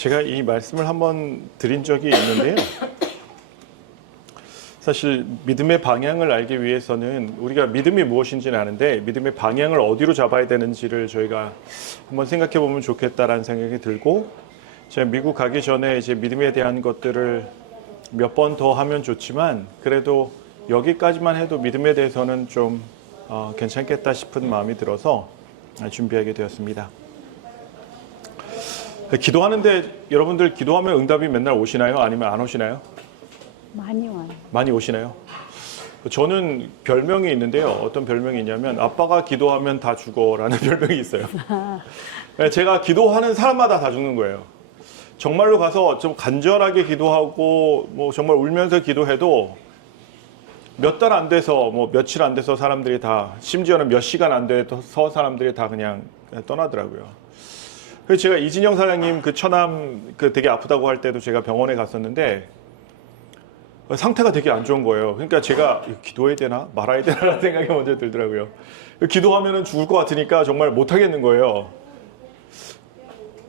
제가 이 말씀을 한번 드린 적이 있는데요. 사실 믿음의 방향을 알기 위해서는 우리가 믿음이 무엇인지는 아는데 믿음의 방향을 어디로 잡아야 되는지를 저희가 한번 생각해 보면 좋겠다라는 생각이 들고, 제가 미국 가기 전에 이제 믿음에 대한 것들을 몇 번 더 하면 좋지만 그래도 여기까지만 해도 믿음에 대해서는 좀 괜찮겠다 싶은 마음이 들어서 준비하게 되었습니다. 기도하는데 여러분들 기도하면 응답이 맨날 오시나요? 아니면 안 오시나요? 많이 와요. 많이 오시나요? 저는 별명이 있는데요. 어떤 별명이 있냐면 아빠가 기도하면 다 죽어라는 별명이 있어요. 제가 기도하는 사람마다 다 죽는 거예요. 정말로 가서 좀 간절하게 기도하고 뭐 정말 울면서 기도해도 몇 달 안 돼서 뭐 며칠 안 돼서 사람들이 다, 심지어는 몇 시간 안 돼서 사람들이 다 그냥 떠나더라고요. 그래서 제가 이진영 사장님 그 처남 그 되게 아프다고 할 때도 제가 병원에 갔었는데 상태가 되게 안 좋은 거예요. 그러니까 제가 기도해야 되나 말아야 되나라는 생각이 먼저 들더라고요. 기도하면은 죽을 것 같으니까 정말 못 하겠는 거예요.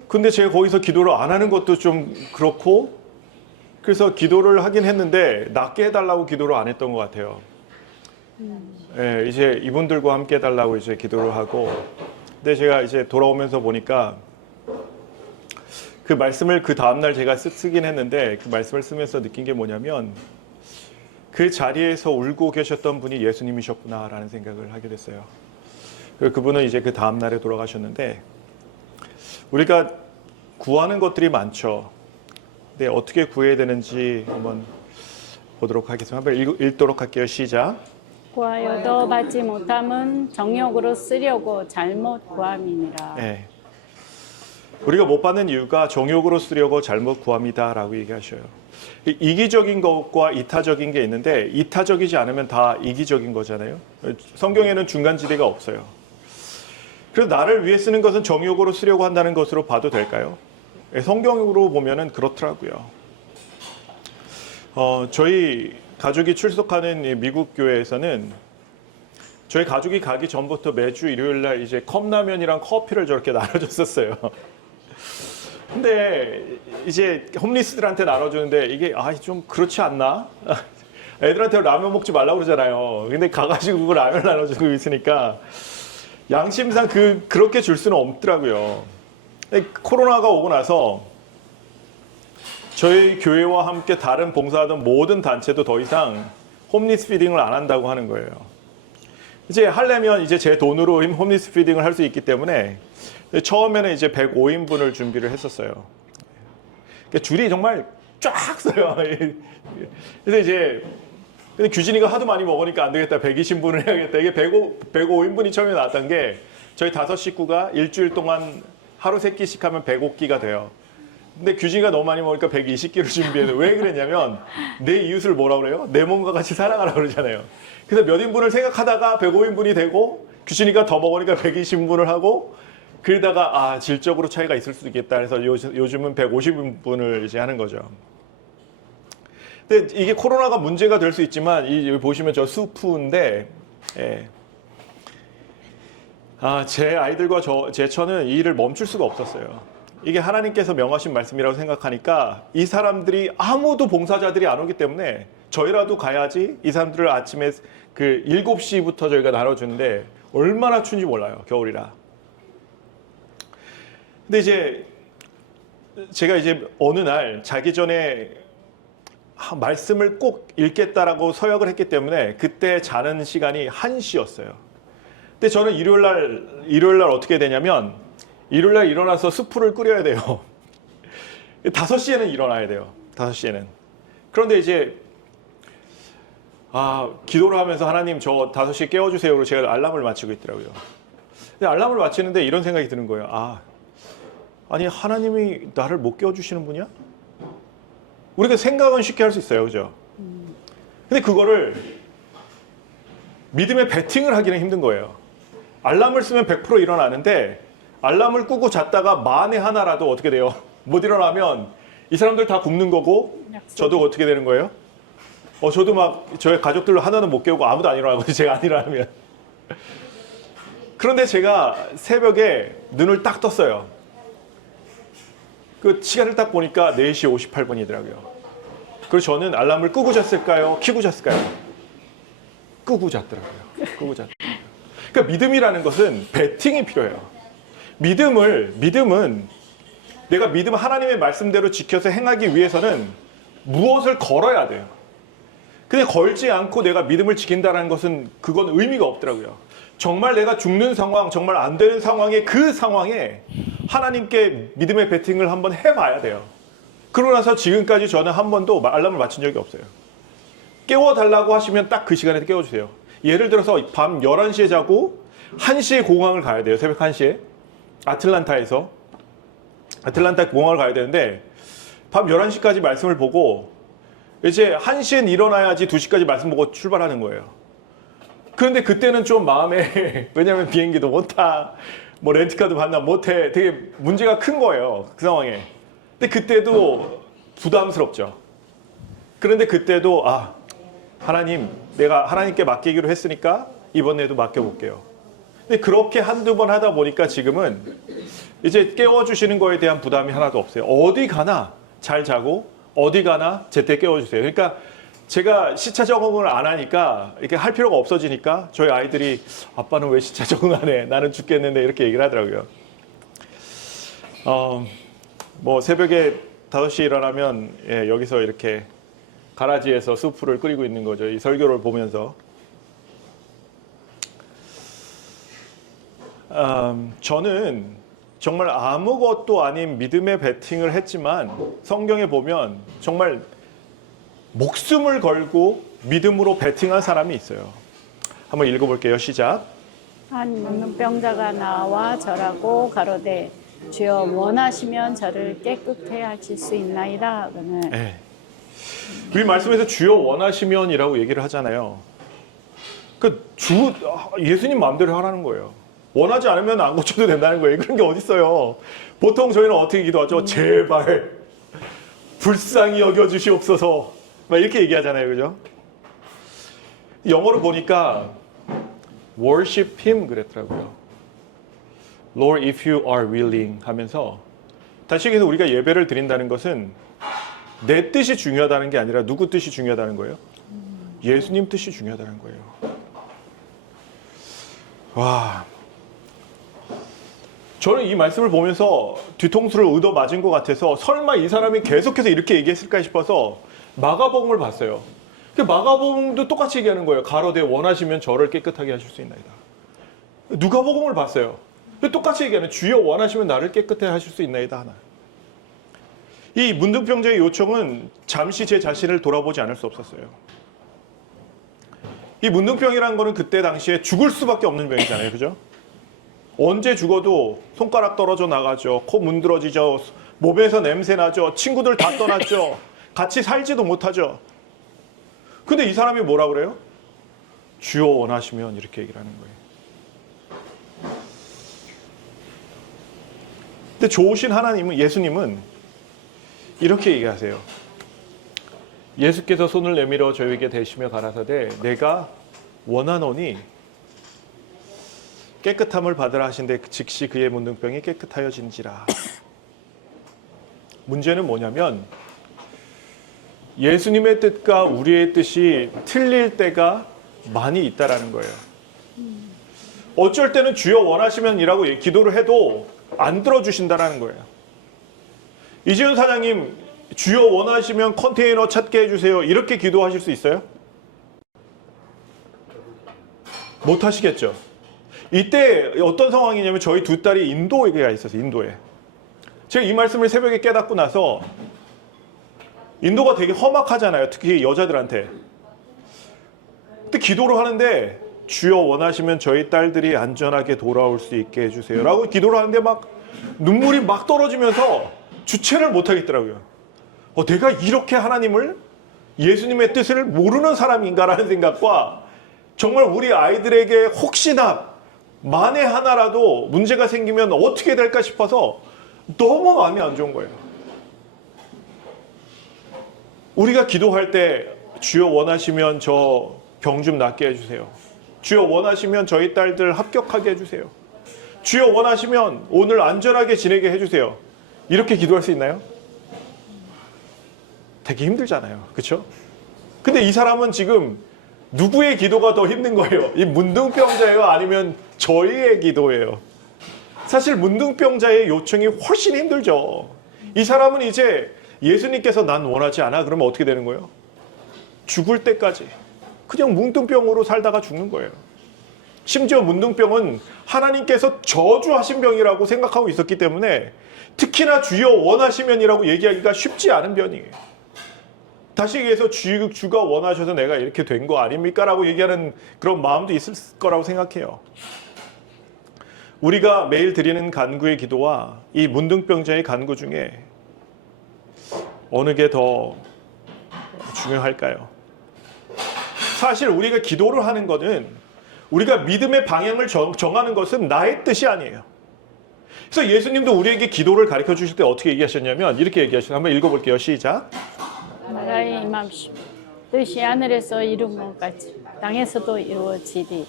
근데 제가 거기서 기도를 안 하는 것도 좀 그렇고, 그래서 기도를 하긴 했는데 낫게 해달라고 기도를 안 했던 것 같아요. 예, 이제 이분들과 함께 해달라고 이제 기도를 하고, 근데 제가 이제 돌아오면서 보니까 그 말씀을 그 다음날 제가 쓰긴 했는데 그 말씀을 쓰면서 느낀 게 뭐냐면 그 자리에서 울고 계셨던 분이 예수님이셨구나라는 생각을 하게 됐어요. 그리고 그분은 이제 그 다음날에 돌아가셨는데, 우리가 구하는 것들이 많죠. 근데 어떻게 구해야 되는지 한번 보도록 하겠습니다. 한번 읽도록 할게요. 시작. 구하여도 받지 못함은 정욕으로 쓰려고 잘못 구함이니라. 네. 우리가 못 받는 이유가 정욕으로 쓰려고 잘못 구함이다라고 얘기하셔요. 이기적인 것과 이타적인 게 있는데 이타적이지 않으면 다 이기적인 거잖아요. 성경에는 중간지대가 없어요. 그래서 나를 위해 쓰는 것은 정욕으로 쓰려고 한다는 것으로 봐도 될까요? 성경으로 보면은 그렇더라고요. 저희 가족이 출석하는 미국 교회에서는 저희 가족이 가기 전부터 매주 일요일 날 이제 컵라면이랑 커피를 저렇게 나눠줬었어요. 근데 이제 홈리스들한테 나눠주는데 이게 좀 그렇지 않나? 애들한테 라면 먹지 말라고 그러잖아요. 근데 가가지고 그거 라면 나눠주고 있으니까 양심상 그렇게 줄 수는 없더라고요. 코로나가 오고 나서 저희 교회와 함께 다른 봉사하던 모든 단체도 더 이상 홈리스 피딩을 안 한다고 하는 거예요. 이제 하려면 이제 제 돈으로 홈리스 피딩을 할 수 있기 때문에 처음에는 이제 105인분을 준비를 했었어요. 줄이 정말 쫙 서요. 그래서 이제 근데 규진이가 하도 많이 먹으니까 안 되겠다. 120분을 해야겠다. 이게 105인분이 처음에 나왔던 게 저희 5 식구가 일주일 동안 하루 3끼씩 하면 105끼가 돼요. 근데 규진이가 너무 많이 먹으니까 120끼를 준비해요. 왜 그랬냐면 내 이웃을 뭐라고 그래요? 내 몸과 같이 사랑하라고 그러잖아요. 그래서 몇 인분을 생각하다가 105인분이 되고 규진이가 더 먹으니까 120인분을 하고, 그러다가 질적으로 차이가 있을 수도 있겠다 해서 요즘은 150인분을 이제 하는 거죠. 근데 이게 코로나가 문제가 될 수 있지만 여기 보시면 저 수프인데, 예. 제 아이들과 제 처는 이 일을 멈출 수가 없었어요. 이게 하나님께서 명하신 말씀이라고 생각하니까 이 사람들이 아무도 봉사자들이 안 오기 때문에 저희라도 가야지. 이 사람들을 아침에 그 7시부터 저희가 나눠주는데 얼마나 추운지 몰라요. 겨울이라. 근데 이제 제가 이제 어느 날 자기 전에 말씀을 꼭 읽겠다라고 서약을 했기 때문에 그때 자는 시간이 1시였어요. 근데 저는 일요일 날 어떻게 되냐면 일요일 날 일어나서 수프를 끓여야 돼요. 5시에는 일어나야 돼요. 5시에는. 그런데 이제 기도를 하면서 하나님 저 5시에 깨워주세요로 제가 알람을 맞추고 있더라고요. 근데 알람을 맞추는데 이런 생각이 드는 거예요. 아니 하나님이 나를 못 깨워주시는 분이야? 우리가 생각은 쉽게 할 수 있어요. 그죠? 근데 그거를 믿음의 베팅을 하기는 힘든 거예요. 알람을 쓰면 100% 일어나는데 알람을 끄고 잤다가 만에 하나라도 어떻게 돼요? 못 일어나면 이 사람들 다 굶는 거고 저도 어떻게 되는 거예요? 저도 막 저희 가족들로 하나는 못 깨우고 아무도 안 일어나거든요. 제가 안 일어나면. 그런데 제가 새벽에 눈을 딱 떴어요. 그 시간을 딱 보니까 4시 58분이더라고요. 그리고 저는 알람을 끄고 잤을까요? 켜고 잤을까요? 끄고 잤더라고요. 끄고 잤더라고요. 그러니까 믿음이라는 것은 베팅이 필요해요. 믿음은 내가 믿음 하나님의 말씀대로 지켜서 행하기 위해서는 무엇을 걸어야 돼요. 근데 걸지 않고 내가 믿음을 지킨다는 것은 그건 의미가 없더라고요. 정말 내가 죽는 상황, 정말 안 되는 상황에 그 상황에 하나님께 믿음의 베팅을 한번 해봐야 돼요. 그러고 나서 지금까지 저는 한 번도 알람을 맞춘 적이 없어요. 깨워달라고 하시면 딱 그 시간에 깨워주세요. 예를 들어서 밤 11시에 자고 1시에 공항을 가야 돼요. 새벽 1시에. 아틀란타 공항을 가야 되는데 밤 11시까지 말씀을 보고 이제 1시엔 일어나야지 2시까지 말씀 보고 출발하는 거예요. 그런데 그때는 좀 마음에 왜냐면 비행기도 못 타, 뭐 렌트카도 반납 못 해. 되게 문제가 큰 거예요. 그 상황에. 근데 그때도 부담스럽죠. 그런데 그때도 하나님, 내가 하나님께 맡기기로 했으니까 이번에도 맡겨볼게요. 근데 그렇게 한두 번 하다 보니까 지금은 이제 깨워주시는 거에 대한 부담이 하나도 없어요. 어디 가나 잘 자고 어디 가나 제때 깨워주세요. 그러니까 제가 시차 적응을 안 하니까 이렇게 할 필요가 없어지니까 저희 아이들이 아빠는 왜 시차 적응 안 해? 나는 죽겠는데 이렇게 얘기를 하더라고요. 뭐 새벽에 5시에 일어나면 여기서 이렇게 가라지에서 수프를 끓이고 있는 거죠. 이 설교를 보면서. 저는 정말 아무것도 아닌 믿음의 베팅을 했지만 성경에 보면 정말 목숨을 걸고 믿음으로 베팅한 사람이 있어요. 한번 읽어볼게요. 시작. 한 문둥병자가 나와 절하고 가로되 주여 원하시면 저를 깨끗해 하실 수 있나이다. 네. 이 말씀에서 주여 원하시면이라고 얘기를 하잖아요. 예수님 마음대로 하라는 거예요. 원하지 않으면 안 고쳐도 된다는 거예요. 그런 게 어딨어요. 보통 저희는 어떻게 기도하죠? 제발 불쌍히 여겨주시옵소서 막 이렇게 얘기하잖아요. 그죠? 영어로 보니까 worship him 그랬더라고요. Lord if you are willing 하면서 다시 얘기해서 우리가 예배를 드린다는 것은 내 뜻이 중요하다는 게 아니라 누구 뜻이 중요하다는 거예요? 예수님 뜻이 중요하다는 거예요. 와, 저는 이 말씀을 보면서 뒤통수를 얻어 맞은 것 같아서 설마 이 사람이 계속해서 이렇게 얘기했을까 싶어서 마가복음을 봤어요. 마가복음도 똑같이 얘기하는 거예요. 가로되 원하시면 저를 깨끗하게 하실 수 있나이다. 누가복음을 봤어요. 똑같이 얘기하는 주여 원하시면 나를 깨끗하게 하실 수 있나이다 하나. 이 문둥병자의 요청은 잠시 제 자신을 돌아보지 않을 수 없었어요. 이 문둥병이라는 거는 그때 당시에 죽을 수밖에 없는 병이잖아요. 그죠? 언제 죽어도 손가락 떨어져 나가죠. 코 문드러지죠. 몸에서 냄새 나죠. 친구들 다 떠났죠. 같이 살지도 못하죠. 근데 이 사람이 뭐라 그래요? 주여 원하시면 이렇게 얘기를 하는 거예요. 근데 좋으신 하나님은, 예수님은 이렇게 얘기하세요. 예수께서 손을 내밀어 저에게 대시며 가라사대 내가 원하노니 깨끗함을 받으라 하신데 즉시 그의 문둥병이 깨끗하여진지라. 문제는 뭐냐면 예수님의 뜻과 우리의 뜻이 틀릴 때가 많이 있다라는 거예요. 어쩔 때는 주여 원하시면이라고 기도를 해도 안 들어주신다라는 거예요. 이지훈 사장님, 주여 원하시면 컨테이너 찾게 해주세요. 이렇게 기도하실 수 있어요? 못 하시겠죠. 이때 어떤 상황이냐면 저희 두 딸이 인도에 가 있었어요. 인도에. 제가 이 말씀을 새벽에 깨닫고 나서 인도가 되게 험악하잖아요. 특히 여자들한테. 근데 기도를 하는데 주여 원하시면 저희 딸들이 안전하게 돌아올 수 있게 해주세요. 라고 기도를 하는데 막 눈물이 막 떨어지면서 주체를 못 하겠더라고요. 내가 이렇게 하나님을, 예수님의 뜻을 모르는 사람인가라는 생각과 정말 우리 아이들에게 혹시나 만에 하나라도 문제가 생기면 어떻게 될까 싶어서 너무 마음이 안 좋은 거예요. 우리가 기도할 때 주여 원하시면 저 병 좀 낫게 해주세요. 주여 원하시면 저희 딸들 합격하게 해주세요. 주여 원하시면 오늘 안전하게 지내게 해주세요. 이렇게 기도할 수 있나요? 되게 힘들잖아요. 그렇죠? 근데 이 사람은 지금 누구의 기도가 더 힘든 거예요? 이 문둥병자예요? 아니면 저희의 기도예요? 사실 문둥병자의 요청이 훨씬 힘들죠. 이 사람은 이제 예수님께서 난 원하지 않아. 그러면 어떻게 되는 거예요? 죽을 때까지 그냥 문둥병으로 살다가 죽는 거예요. 심지어 문둥병은 하나님께서 저주하신 병이라고 생각하고 있었기 때문에 특히나 주여 원하시면이라고 얘기하기가 쉽지 않은 병이에요. 다시 얘기해서 주가 원하셔서 내가 이렇게 된 거 아닙니까? 라고 얘기하는 그런 마음도 있을 거라고 생각해요. 우리가 매일 드리는 간구의 기도와 이 문둥병자의 간구 중에 어느 게 더 중요할까요? 사실 우리가 기도를 하는 것은 우리가 믿음의 방향을 정하는 것은 나의 뜻이 아니에요. 그래서 예수님도 우리에게 기도를 가르쳐 주실 때 어떻게 얘기하셨냐면 이렇게 얘기하셨어요. 한번 읽어볼게요. 시작. 나라의 임함심 뜻이 하늘에서 이룬 것 같이 땅에서도 이루어지리.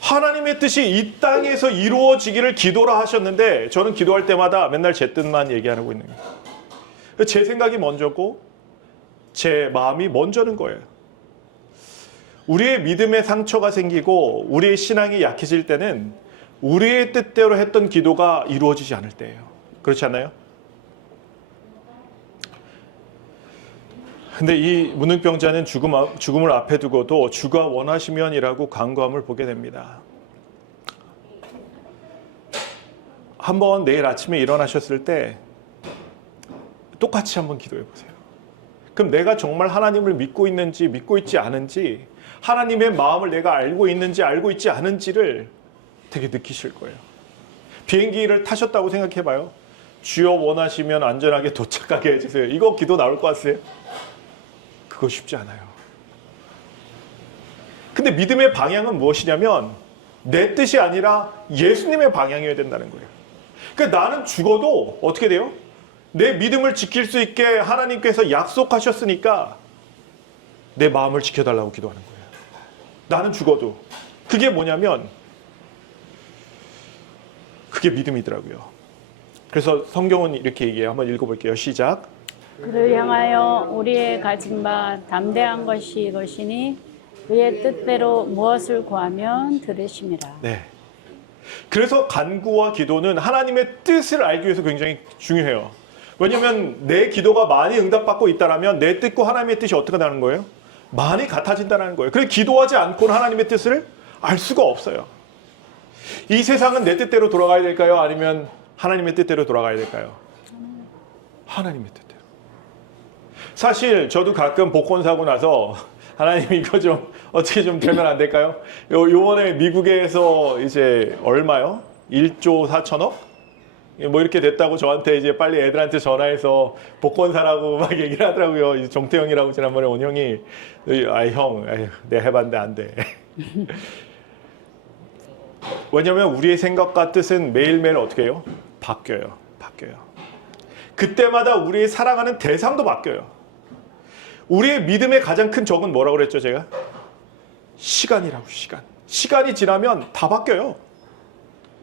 하나님의 뜻이 이 땅에서 이루어지기를 기도라 하셨는데 저는 기도할 때마다 맨날 제 뜻만 얘기하고 있는 거예요. 제 생각이 먼저고 제 마음이 먼저는 거예요. 우리의 믿음에 상처가 생기고 우리의 신앙이 약해질 때는 우리의 뜻대로 했던 기도가 이루어지지 않을 때예요. 그렇지 않나요? 근데 이 문둥병자는 죽음을 앞에 두고도 주가 원하시면이라고 간구함을 보게 됩니다. 한번 내일 아침에 일어나셨을 때 똑같이 한번 기도해 보세요. 그럼 내가 정말 하나님을 믿고 있는지 믿고 있지 않은지, 하나님의 마음을 내가 알고 있는지 알고 있지 않은지를 되게 느끼실 거예요. 비행기를 타셨다고 생각해 봐요. 주여 원하시면 안전하게 도착하게 해주세요. 이거 기도 나올 것 같으세요? 그거 쉽지 않아요. 근데 믿음의 방향은 무엇이냐면 내 뜻이 아니라 예수님의 방향이어야 된다는 거예요. 그러니까 나는 죽어도 어떻게 돼요? 내 믿음을 지킬 수 있게 하나님께서 약속하셨으니까 내 마음을 지켜달라고 기도하는 거예요. 나는 죽어도. 그게 뭐냐면 그게 믿음이더라고요. 그래서 성경은 이렇게 얘기해요. 한번 읽어볼게요. 시작. 그를 향하여 우리의 가진 바 담대한 것이 이것이니 그의 뜻대로 무엇을 구하면 들으심이라. 네. 그래서 간구와 기도는 하나님의 뜻을 알기 위해서 굉장히 중요해요. 왜냐하면 내 기도가 많이 응답받고 있다면 내 뜻과 하나님의 뜻이 어떻게 되는 거예요? 많이 같아진다는 거예요. 그래서 기도하지 않고는 하나님의 뜻을 알 수가 없어요. 이 세상은 내 뜻대로 돌아가야 될까요? 아니면 하나님의 뜻대로 돌아가야 될까요? 하나님의 뜻대로. 사실 저도 가끔 복권 사고 나서 하나님 이거 좀 어떻게 좀 되면 안 될까요? 요번에 미국에서 이제 얼마요? 1조 4천억? 뭐 이렇게 됐다고 저한테 이제 빨리 애들한테 전화해서 복권 사라고 막 얘기를 하더라고요. 정태형이라고 지난번에 온 형이 형, 내가 해봤는데 안 돼. 왜냐하면 우리의 생각과 뜻은 매일매일 어떻게 해요? 바뀌어요. 그때마다 우리의 사랑하는 대상도 바뀌어요. 우리의 믿음의 가장 큰 적은 뭐라고 그랬죠, 제가? 시간이라고, 시간. 시간이 지나면 다 바뀌어요.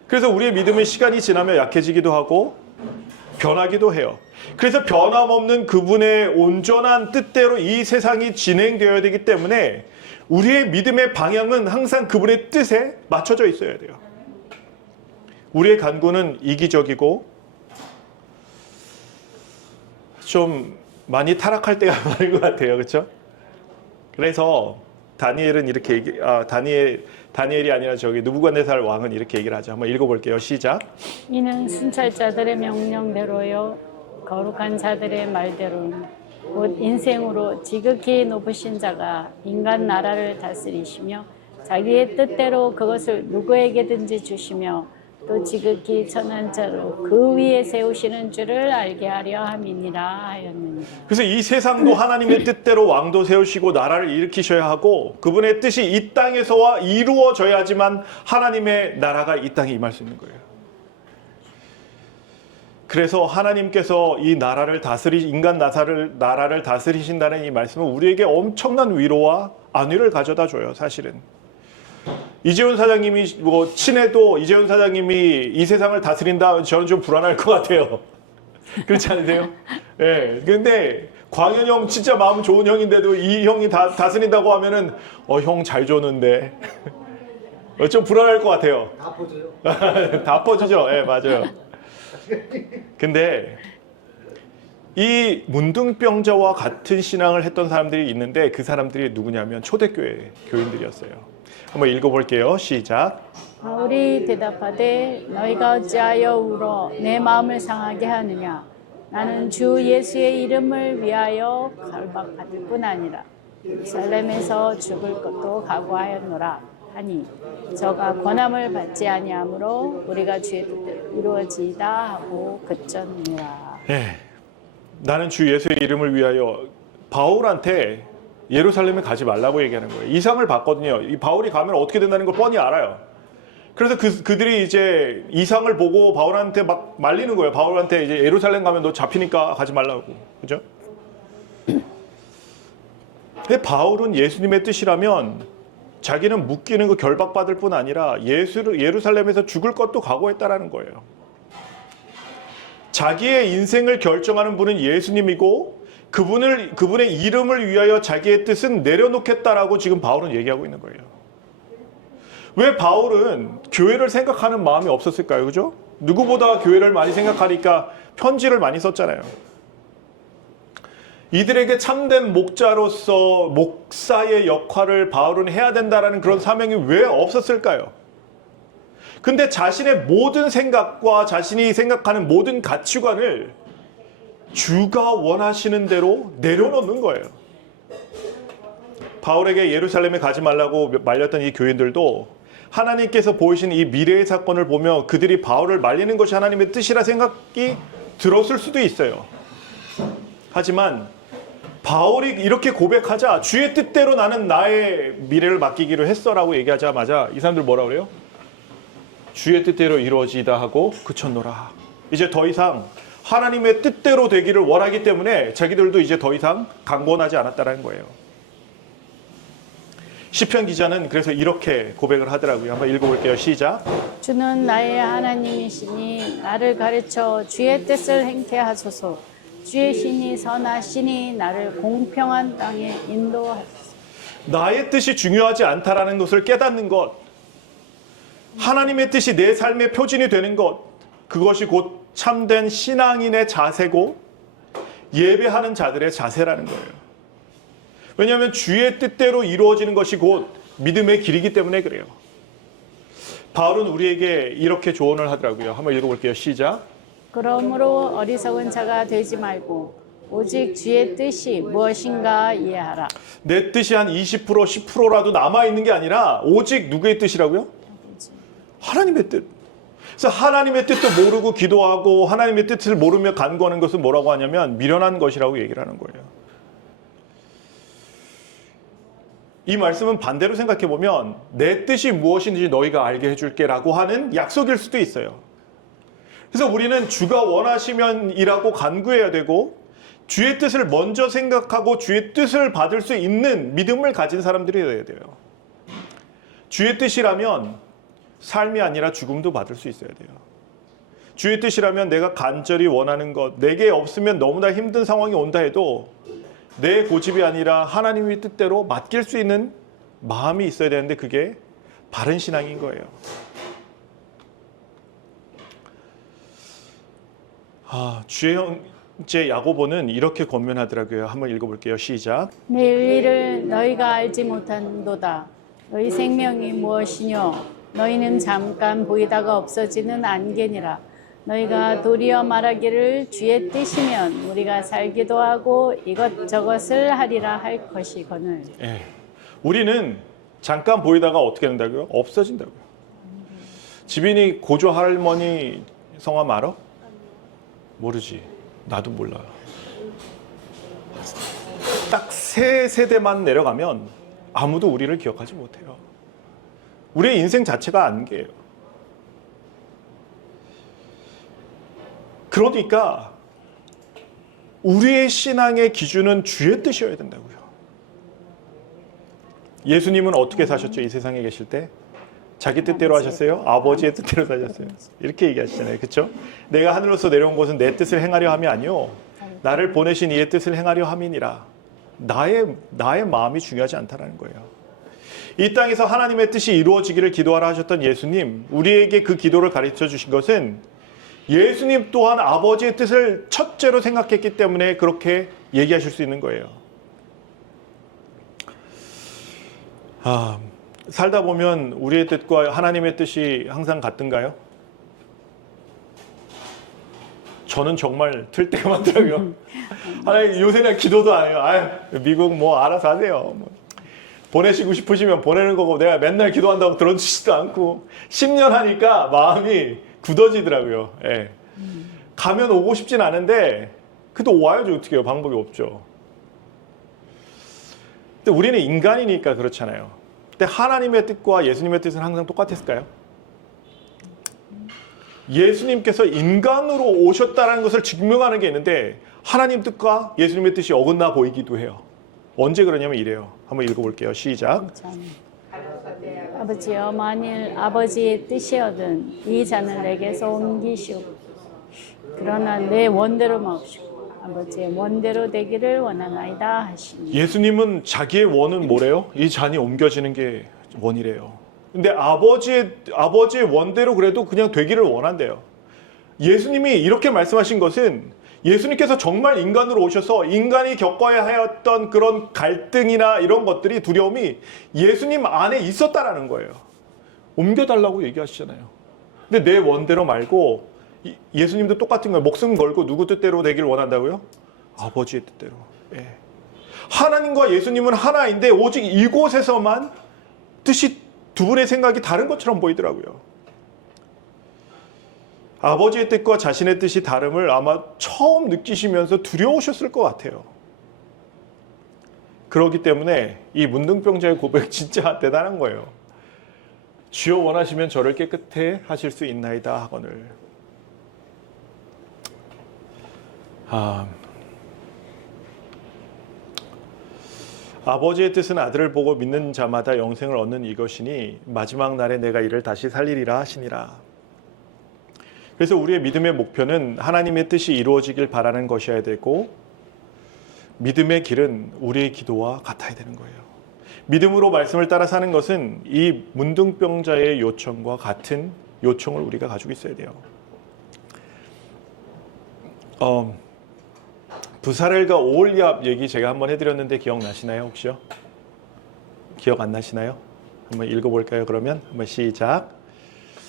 그래서 우리의 믿음의 시간이 지나면 약해지기도 하고 변하기도 해요. 그래서 변함없는 그분의 온전한 뜻대로 이 세상이 진행되어야 되기 때문에 우리의 믿음의 방향은 항상 그분의 뜻에 맞춰져 있어야 돼요. 우리의 간구는 이기적이고 좀 많이 타락할 때가 많은 것 같아요. 그렇죠? 그래서 다니엘은 이렇게 다니엘이 아니라 느부갓네살 왕은 이렇게 얘기를 하죠. 한번 읽어볼게요. 시작. 이는 순찰자들의 명령대로요 거룩한 자들의 말대로 곧 인생으로 지극히 높으신 자가 인간 나라를 다스리시며 자기의 뜻대로 그것을 누구에게든지 주시며 또 지극히 천한 자로 그 위에 세우시는 줄을 알게 하려 함이니라 하였느니라. 그래서 이 세상도 하나님의 뜻대로 왕도 세우시고 나라를 일으키셔야 하고 그분의 뜻이 이 땅에서와 이루어져야지만 하나님의 나라가 이 땅에 임할 수 있는 거예요. 그래서 하나님께서 이 나라를 인간 나라를 다스리신다는 이 말씀은 우리에게 엄청난 위로와 안위를 가져다 줘요. 사실은. 이재훈 사장님이 친해도 이재훈 사장님이 이 세상을 다스린다 저는 좀 불안할 것 같아요. 그렇지 않으세요? 예. 근데 광현 형 진짜 마음 좋은 형인데도 이 형이 다스린다고 하면은 형 잘 줬는데 좀 불안할 것 같아요. 다 퍼져요. 다 퍼지죠. 예, 맞아요. 근데 이 문둥병자와 같은 신앙을 했던 사람들이 있는데 그 사람들이 누구냐면 초대교회 교인들이었어요. 한번 읽어볼게요. 시작. 바울이 대답하되 너희가 어찌하여 울어 내 마음을 상하게 하느냐. 나는 주 예수의 이름을 위하여 결박받을 뿐 아니라 예루살렘에서 죽을 것도 각오하였노라 하니 저가 권함을 받지 아니하므로 우리가 주의 뜻대로 이루어지이다 하고 그쳤느니라. 예. 나는 주 예수의 이름을 위하여 바울한테 예루살렘에 가지 말라고 얘기하는 거예요. 이상을 봤거든요. 이 바울이 가면 어떻게 된다는 걸 뻔히 알아요. 그래서 그들이 이제 이상을 보고 바울한테 막 말리는 거예요. 바울한테 이제 예루살렘 가면 너 잡히니까 가지 말라고. 그죠? 근데 바울은 예수님의 뜻이라면 자기는 묶이는 거 결박받을 뿐 아니라 예루살렘에서 죽을 것도 각오했다라는 거예요. 자기의 인생을 결정하는 분은 예수님이고 그분의 이름을 위하여 자기의 뜻은 내려놓겠다라고 지금 바울은 얘기하고 있는 거예요. 왜 바울은 교회를 생각하는 마음이 없었을까요? 그죠? 누구보다 교회를 많이 생각하니까 편지를 많이 썼잖아요. 이들에게 참된 목자로서 목사의 역할을 바울은 해야 된다라는 그런 사명이 왜 없었을까요? 근데 자신의 모든 생각과 자신이 생각하는 모든 가치관을 주가 원하시는 대로 내려놓는 거예요. 바울에게 예루살렘에 가지 말라고 말렸던 이 교인들도 하나님께서 보이신 이 미래의 사건을 보며 그들이 바울을 말리는 것이 하나님의 뜻이라 생각이 들었을 수도 있어요. 하지만 바울이 이렇게 고백하자 주의 뜻대로 나는 나의 미래를 맡기기로 했어라고 얘기하자마자 이 사람들 뭐라 그래요? 주의 뜻대로 이루어지다 하고 그쳤노라. 이제 더 이상 하나님의 뜻대로 되기를 원하기 때문에 자기들도 이제 더 이상 강권하지 않았다는 거예요. 시편 기자는 그래서 이렇게 고백을 하더라고요. 한번 읽어볼게요. 시작. 주는 나의 하나님이시니 나를 가르쳐 주의 뜻을 행케 하소서. 주의 신이 선하시니 나를 공평한 땅에 인도하소서. 나의 뜻이 중요하지 않다라는 것을 깨닫는 것, 하나님의 뜻이 내 삶의 표준이 되는 것, 그것이 곧 참된 신앙인의 자세고 예배하는 자들의 자세라는 거예요. 왜냐하면 주의 뜻대로 이루어지는 것이 곧 믿음의 길이기 때문에 그래요. 바울은 우리에게 이렇게 조언을 하더라고요. 한번 읽어볼게요. 시작. 그러므로 어리석은 자가 되지 말고 오직 주의 뜻이 무엇인가 이해하라. 내 뜻이 한 20%, 10%라도 남아있는 게 아니라 오직 누구의 뜻이라고요? 하나님의 뜻. 그래서 하나님의 뜻도 모르고 기도하고 하나님의 뜻을 모르며 간구하는 것은 뭐라고 하냐면 미련한 것이라고 얘기를 하는 거예요. 이 말씀은 반대로 생각해 보면 내 뜻이 무엇인지 너희가 알게 해줄게 라고 하는 약속일 수도 있어요. 그래서 우리는 주가 원하시면이라고 간구해야 되고 주의 뜻을 먼저 생각하고 주의 뜻을 받을 수 있는 믿음을 가진 사람들이 되어야 돼요. 주의 뜻이라면 삶이 아니라 죽음도 받을 수 있어야 돼요. 주의 뜻이라면 내가 간절히 원하는 것, 내게 없으면 너무나 힘든 상황이 온다 해도 내 고집이 아니라 하나님의 뜻대로 맡길 수 있는 마음이 있어야 되는데 그게 바른 신앙인 거예요. 주의 형제 야고보는 이렇게 권면하더라고요. 한번 읽어볼게요. 시작. 내일 일을 너희가 알지 못한도다. 너희 생명이 무엇이뇨? 너희는 잠깐 보이다가 없어지는 안개니라. 너희가 도리어 말하기를 주의 뜻이면 우리가 살기도 하고 이것저것을 하리라 할 것이거늘. 우리는 잠깐 보이다가 어떻게 된다고요? 없어진다고요. 지빈이 고조 할머니 성함 알아? 모르지. 나도 몰라. 딱 3세대만 내려가면 아무도 우리를 기억하지 못해요. 우리의 인생 자체가 안개예요. 그러니까 우리의 신앙의 기준은 주의 뜻이어야 된다고요. 예수님은 어떻게 사셨죠? 이 세상에 계실 때 자기 뜻대로 하셨어요? 아버지의 뜻대로 하셨어요? 이렇게 얘기하시잖아요. 그렇죠? 내가 하늘로서 내려온 것은 내 뜻을 행하려 함이 아니요 나를 보내신 이의 뜻을 행하려 함이니라. 나의 마음이 중요하지 않다라는 거예요. 이 땅에서 하나님의 뜻이 이루어지기를 기도하라 하셨던 예수님, 우리에게 그 기도를 가르쳐 주신 것은 예수님 또한 아버지의 뜻을 첫째로 생각했기 때문에 그렇게 얘기하실 수 있는 거예요. 살다 보면 우리의 뜻과 하나님의 뜻이 항상 같은가요? 저는 정말 틀 때가 많더라고요. 하나님 요새는 기도도 안 해요. 미국 뭐 알아서 하세요. 보내시고 싶으시면 보내는 거고 내가 맨날 기도한다고 들어주지도 않고 10년 하니까 마음이 굳어지더라고요. 예. 가면 오고 싶진 않은데 그래도 와야죠. 어떻게 해요? 방법이 없죠. 근데 우리는 인간이니까 그렇잖아요. 근데 하나님의 뜻과 예수님의 뜻은 항상 똑같았을까요? 예수님께서 인간으로 오셨다는 것을 증명하는 게 있는데 하나님 뜻과 예수님의 뜻이 어긋나 보이기도 해요. 언제 그러냐면 이래요. 한번 읽어볼게요. 시작. 아버지여, 만일 아버지의 뜻이거든 이 잔을 내게서 옮기시오. 그러나 내 원대로 마옵시고 아버지의 원대로 되기를 원하나이다 하시니. 예수님은 자기의 원은 뭐래요? 이 잔이 옮겨지는 게 원이래요. 근데 아버지의 원대로 그래도 그냥 되기를 원한대요. 예수님이 이렇게 말씀하신 것은 예수님께서 정말 인간으로 오셔서 인간이 겪어야 하였던 그런 갈등이나 이런 것들이 두려움이 예수님 안에 있었다라는 거예요. 옮겨달라고 얘기하시잖아요. 근데 내 원대로 말고 예수님도 똑같은 거예요. 목숨 걸고 누구 뜻대로 되길 원한다고요? 아버지의 뜻대로. 예. 하나님과 예수님은 하나인데 오직 이곳에서만 뜻이 두 분의 생각이 다른 것처럼 보이더라고요. 아버지의 뜻과 자신의 뜻이 다름을 아마 처음 느끼시면서 두려우셨을 것 같아요. 그렇기 때문에 이 문둥병자의 고백 진짜 대단한 거예요. 주여 원하시면 저를 깨끗해 하실 수 있나이다 하거늘. 아버지의 뜻은 아들을 보고 믿는 자마다 영생을 얻는 이것이니 마지막 날에 내가 이를 다시 살리리라 하시니라. 그래서 우리의 믿음의 목표는 하나님의 뜻이 이루어지길 바라는 것이어야 되고 믿음의 길은 우리의 기도와 같아야 되는 거예요. 믿음으로 말씀을 따라 사는 것은 이 문둥병자의 요청과 같은 요청을 우리가 가지고 있어야 돼요. 부사렐과 오홀리압 얘기 제가 한번 해드렸는데 기억나시나요 혹시요? 기억 안 나시나요? 한번 읽어볼까요? 그러면 한번 시작.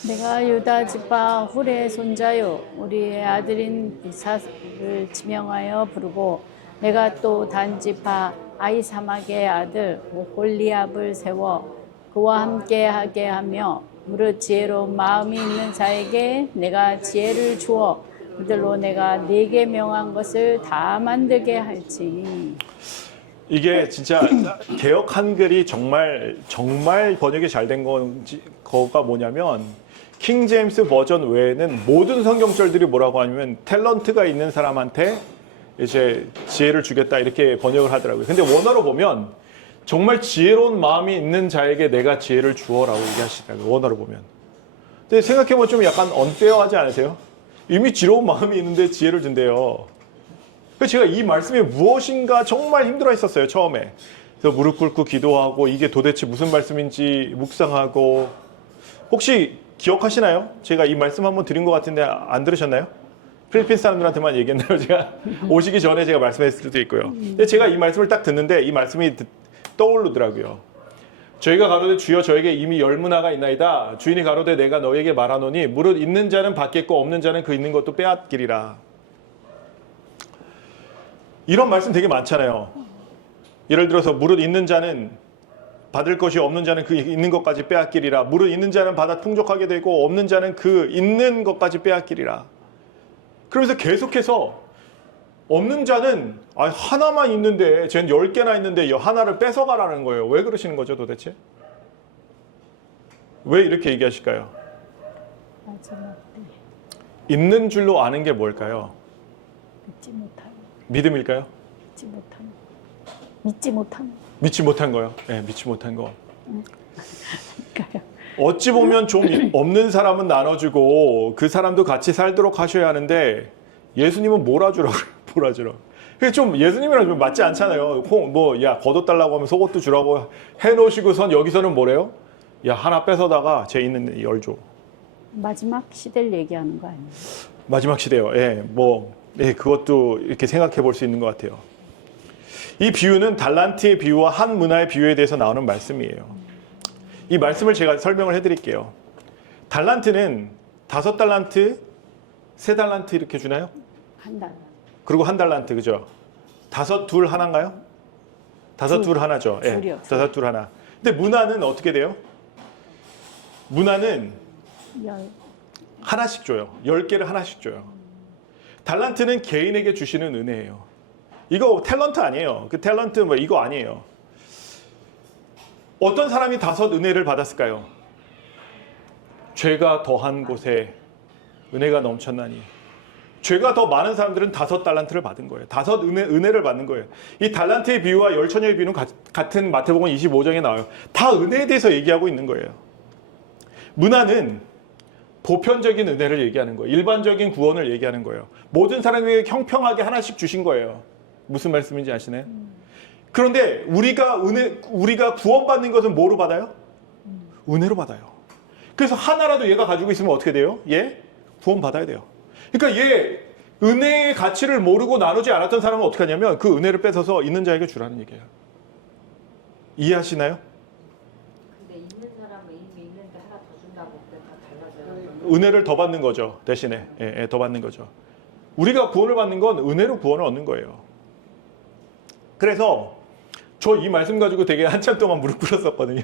내가 유다 지파 훌의 손자요 우리의 아들인 부사를 지명하여 부르고 내가 또 단 지파 아히사막의 아들 오홀리압을 세워 그와 함께 하게 하며 무릇 지혜로운 마음이 있는 자에게 내가 지혜를 주어 그들로 내가 네게 명한 것을 다 만들게 할지니. 이게 진짜 개역 한글이 정말 번역이 잘 된 거가 뭐냐면 킹 제임스 버전 외에는 모든 성경절들이 뭐라고 하냐면 탤런트가 있는 사람한테 이제 지혜를 주겠다 이렇게 번역을 하더라고요. 근데 원어로 보면 정말 지혜로운 마음이 있는 자에게 내가 지혜를 주어라고 얘기하시더라고요. 원어로 보면. 근데 생각해보면 좀 약간 언페어하지 않으세요? 이미 지혜로운 마음이 있는데 지혜를 준대요. 그래서 제가 이 말씀이 무엇인가 정말 힘들어 했었어요, 처음에. 그래서 무릎 꿇고 기도하고 이게 도대체 무슨 말씀인지 묵상하고. 혹시 기억하시나요? 제가 이 말씀 한번 드린 것 같은데 안 들으셨나요? 필리핀 사람들한테만 얘기했나요? 제가 오시기 전에 제가 말씀했을 수도 있고요. 근데 제가 이 말씀을 딱 듣는데 이 말씀이 떠오르더라고요. 저희가 가로되 주여 저에게 이미 열문화가 있나이다. 주인이 가로되 내가 너에게 말하노니 무릇 있는 자는 받겠고 없는 자는 그 있는 것도 빼앗기리라. 이런 말씀 되게 많잖아요. 예를 들어서 무릇 있는 자는 받을 것이 없는 자는 그 있는 것까지 빼앗기리라. 무릇 있는 자는 받아 풍족하게 되고 없는 자는 그 있는 것까지 빼앗기리라. 그러면서 계속해서 없는 자는 하나만 있는데 쟤는 10개나 있는데 하나를 뺏어가라는 거예요. 왜 그러시는 거죠 도대체? 왜 이렇게 얘기하실까요? 있는 줄로 아는 게 뭘까요? 믿지 못한. 믿음일까요? 믿지 못한. 믿지 못한. 믿지 못한 거요. 네, 믿지 못한 거. 그러니까요. 어찌 보면 좀 없는 사람은 나눠주고 그 사람도 같이 살도록 하셔야 하는데 예수님은 몰아주라고 그래요. 몰아주라고. 그게 좀 예수님이랑 좀 맞지 않잖아요. 야 걷어달라고 하면 속옷도 주라고 해놓으시고선 여기서는 뭐래요? 야 하나 뺏어다가 제 있는 열 줘. 마지막 시대를 얘기하는 거 아니에요? 마지막 시대요. 그것도 이렇게 생각해 볼 수 있는 것 같아요. 이 비유는 달란트의 비유와 한 문화의 비유에 대해서 나오는 말씀이에요. 이 말씀을 제가 설명을 해드릴게요. 달란트는 5달란트, 3달란트 이렇게 주나요? 한 달. 그리고 1달란트, 그죠? 5, 2, 하나인가요? 5, 2, 하나죠. 예, 둘이요. 5, 2, 하나. 근데 문화는 어떻게 돼요? 문화는 하나씩 줘요. 10개를 하나씩 줘요. 달란트는 개인에게 주시는 은혜예요. 이거 탤런트 아니에요. 그 탤런트 뭐 이거 아니에요. 어떤 사람이 5 은혜를 받았을까요? 죄가 더한 곳에 은혜가 넘쳤나니. 죄가 더 많은 사람들은 5달란트를 받은 거예요. 5 은혜를 받는 거예요. 이 달란트의 비유와 열처녀의 비유는 같은 마태복음 25장에 나와요. 다 은혜에 대해서 얘기하고 있는 거예요. 문화는 보편적인 은혜를 얘기하는 거예요. 일반적인 구원을 얘기하는 거예요. 모든 사람에게 형평하게 하나씩 주신 거예요. 무슨 말씀인지 아시나요? 그런데 우리가 구원받는 것은 뭐로 받아요? 은혜로 받아요. 그래서 하나라도 얘가 가지고 있으면 어떻게 돼요? 얘 구원받아야 돼요. 그러니까 얘 은혜의 가치를 모르고 나누지 않았던 사람은 어떻게 하냐면 그 은혜를 뺏어서 있는 자에게 주라는 얘기예요. 이해하시나요? 근데 있는 사람은 이미 있는데 하나 더 준다고 그러니까 달라져요. 은혜를 더 받는 거죠. 대신에 더 받는 거죠. 우리가 구원을 받는 건 은혜로 구원을 얻는 거예요. 그래서 저 이 말씀 가지고 되게 한참 동안 무릎 꿇었었거든요.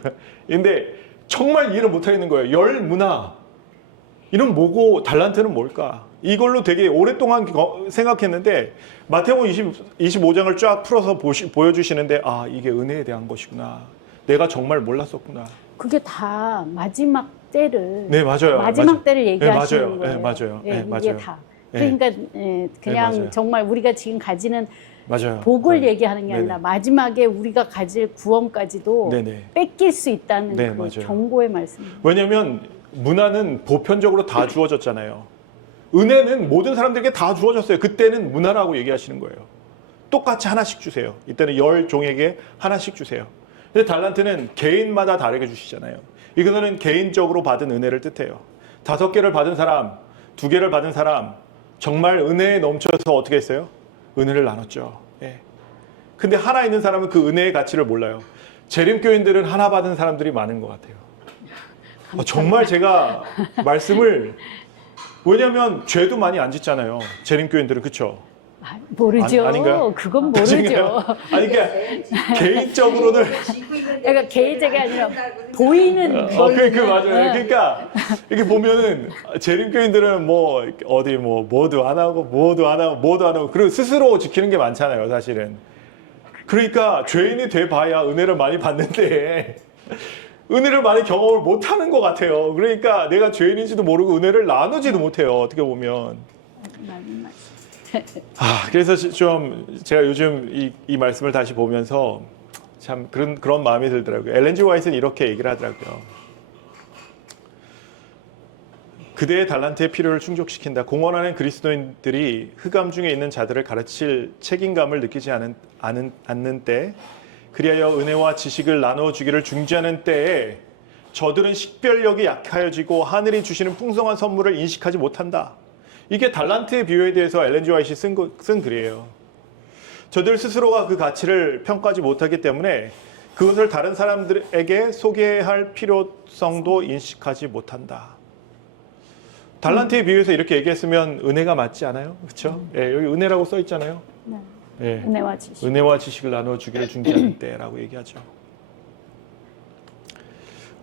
근데 정말 이해를 못하겠는 거예요. 열 문화 이는 뭐고 달란트는 뭘까? 이걸로 되게 오랫동안 생각했는데 마태복음 25장을 쫙 풀어서 보여주시는데 아 이게 은혜에 대한 것이구나. 내가 정말 몰랐었구나. 그게 다 마지막 때를 네 맞아요. 마지막 맞아요. 때를 얘기하시는 네, 맞아요. 거예요. 네, 맞아요. 네, 이게 맞아요. 다. 네. 그러니까 그냥 맞아요. 정말 우리가 지금 가지는 맞아요. 복을 네. 얘기하는 게 아니라 네네. 마지막에 우리가 가질 구원까지도 네네. 뺏길 수 있다는 네, 그 맞아요. 경고의 말씀입니다. 왜냐하면 문화는 보편적으로 다 주어졌잖아요. 은혜는 모든 사람들에게 다 주어졌어요. 그때는 문화라고 얘기하시는 거예요. 똑같이 하나씩 주세요. 이때는 10종에게 하나씩 주세요. 근데 달란트는 개인마다 다르게 주시잖아요. 이거는 개인적으로 받은 은혜를 뜻해요. 5개를 받은 사람, 2개를 받은 사람, 정말 은혜에 넘쳐서 어떻게 했어요? 은혜를 나눴죠. 예. 근데 하나 있는 사람은 그 은혜의 가치를 몰라요. 재림교인들은 하나 받은 사람들이 많은 것 같아요. 정말 제가 말씀을 왜냐하면 죄도 많이 안 짓잖아요. 재림교인들은 그렇죠? 모르죠. 아닌가요? 그건 모르죠. 아니 그러니까 개인적으로는 그러니까 개인적이 아니라 보이는 걸로. 맞아요. 그러니까 이렇게 보면은 재림교인들은 뭐 어디 뭐 뭐도 안 하고 그리고 스스로 지키는 게 많잖아요, 사실은. 그러니까 죄인이 돼 봐야 은혜를 많이 받는데 은혜를 많이 경험을 못 하는 것 같아요. 그러니까 내가 죄인인지도 모르고 은혜를 나누지도 못해요, 어떻게 보면. 그래서 좀 제가 요즘 이 말씀을 다시 보면서 참 그런 마음이 들더라고요. 엘렌 G 화이트는 이렇게 얘기를 하더라고요. 그대의 달란트의 필요를 충족시킨다. 공원 안에 그리스도인들이 흑암 중에 있는 자들을 가르칠 책임감을 느끼지 않는 때, 그리하여 은혜와 지식을 나눠주기를 중지하는 때에 저들은 식별력이 약하여지고 하늘이 주시는 풍성한 선물을 인식하지 못한다. 이게 달란트의 비유에 대해서 엘렌 G 화이트가 쓴 글이에요. 저들 스스로가 그 가치를 평가하지 못하기 때문에 그것을 다른 사람들에게 소개할 필요성도 인식하지 못한다. 달란트의 비유에서 이렇게 얘기했으면 은혜가 맞지 않아요? 그렇죠? 예, 여기 은혜라고 써 있잖아요. 네. 예, 은혜와 지식. 은혜와 지식을 나눠주기를 중지하는 때라고 얘기하죠.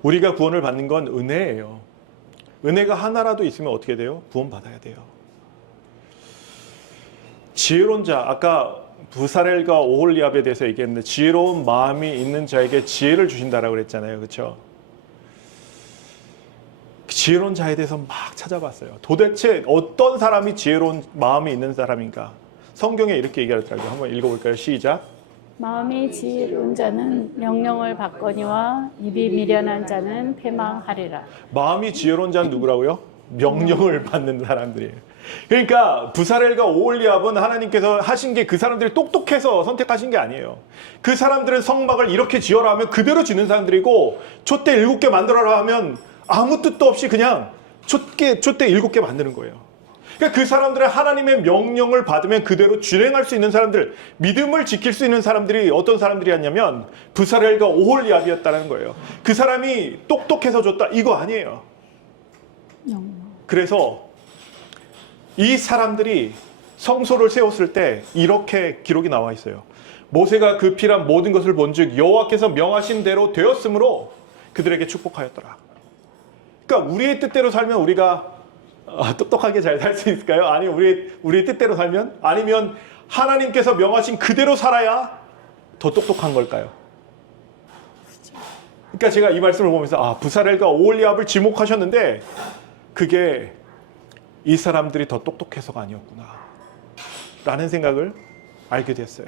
우리가 구원을 받는 건 은혜예요. 은혜가 하나라도 있으면 어떻게 돼요? 구원받아야 돼요. 지혜로운 자, 아까 부사렐과 오홀리압에 대해서 얘기했는데 지혜로운 마음이 있는 자에게 지혜를 주신다라고 그랬잖아요. 그렇죠? 지혜로운 자에 대해서 막 찾아봤어요. 도대체 어떤 사람이 지혜로운 마음이 있는 사람인가? 성경에 이렇게 얘기하더라고요. 한번 읽어볼까요? 시작. 마음이 지혜로운 자는 명령을 받거니와 입이 미련한 자는 패망하리라. 마음이 지혜로운 자는 누구라고요? 명령을 받는 사람들이에요. 그러니까 부사렐과 오홀리압은 하나님께서 하신 게 그 사람들이 똑똑해서 선택하신 게 아니에요. 그 사람들은 성막을 이렇게 지어라 하면 그대로 짓는 사람들이고, 촛대 7개 만들어라 하면 아무 뜻도 없이 그냥 촛대 7개 만드는 거예요. 그러니까 그 사람들은 하나님의 명령을 받으면 그대로 준행할 수 있는 사람들, 믿음을 지킬 수 있는 사람들이 어떤 사람들이었냐면 부사렐과 오홀리압이었다는 거예요. 그 사람이 똑똑해서 줬다, 이거 아니에요. 그래서 이 사람들이 성소를 세웠을 때 이렇게 기록이 나와 있어요. 모세가 그 피란 모든 것을 본즉 여호와께서 명하신 대로 되었으므로 그들에게 축복하였더라. 그러니까 우리의 뜻대로 살면 우리가 똑똑하게 잘 살 수 있을까요? 아니, 우리의 뜻대로 살면? 아니면 하나님께서 명하신 그대로 살아야 더 똑똑한 걸까요? 그러니까 제가 이 말씀을 보면서 부사렐과 오홀리압을 지목하셨는데 그게 이 사람들이 더 똑똑해서가 아니었구나 라는 생각을 알게 됐어요.